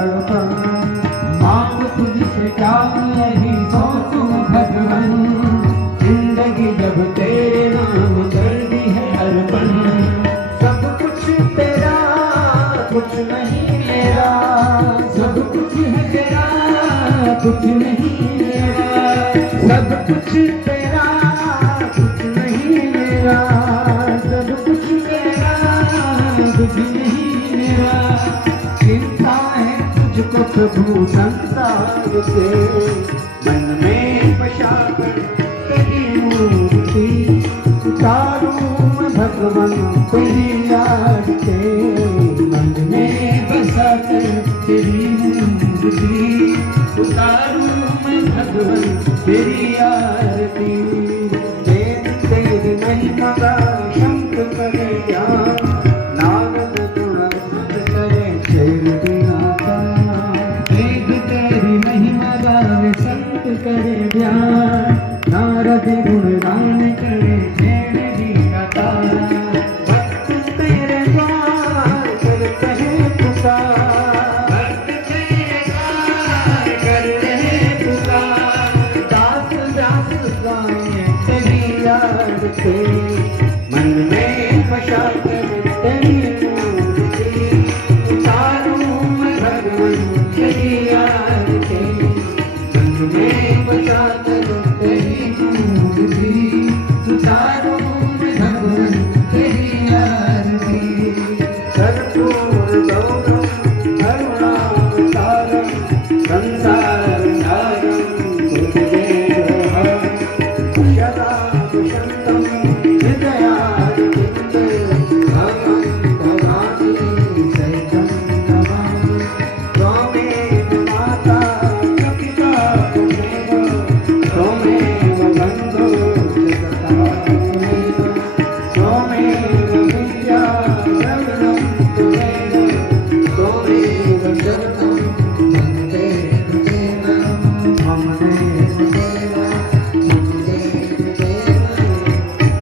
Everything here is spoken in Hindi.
तड़पन, मांग तुझसे क्या यही सोचूं भगवन, जिंदगी जब तेरे नाम कर दी है अर्पण। सब कुछ तेरा कुछ नहीं मेरा, सब कुछ है तेरा कुछ नहीं मेरा, सब कुछ तेरा कुछ नहीं मेरा, सब कुछ तेरा कुछ नहीं मेरा। चिंता है तुझको प्रभु संसार से, मन में बसा कर तेरी मूर्ति उतारूं मैं भगवान तेरी आरती, मन में बसा कर तेरी मूर्ति उतारूं मैं भगवान तेरी आरती। तेरी तेरी महिमा का शंख करे ज्ञान, नारद गुणवंत करे शेर बिना का। तेरी तेरी महिमा गावे संत करे ध्यान, नारद गुणगान करे शेर बिना का। भक्त तेरे द्वार करते हैं पुकार, भक्त तेरे द्वार करते हैं पुकार। दास दास गाए तेरी आरती, मन में बसा कर तेरी मूर्ति उतारूं मैं भगवान तेरी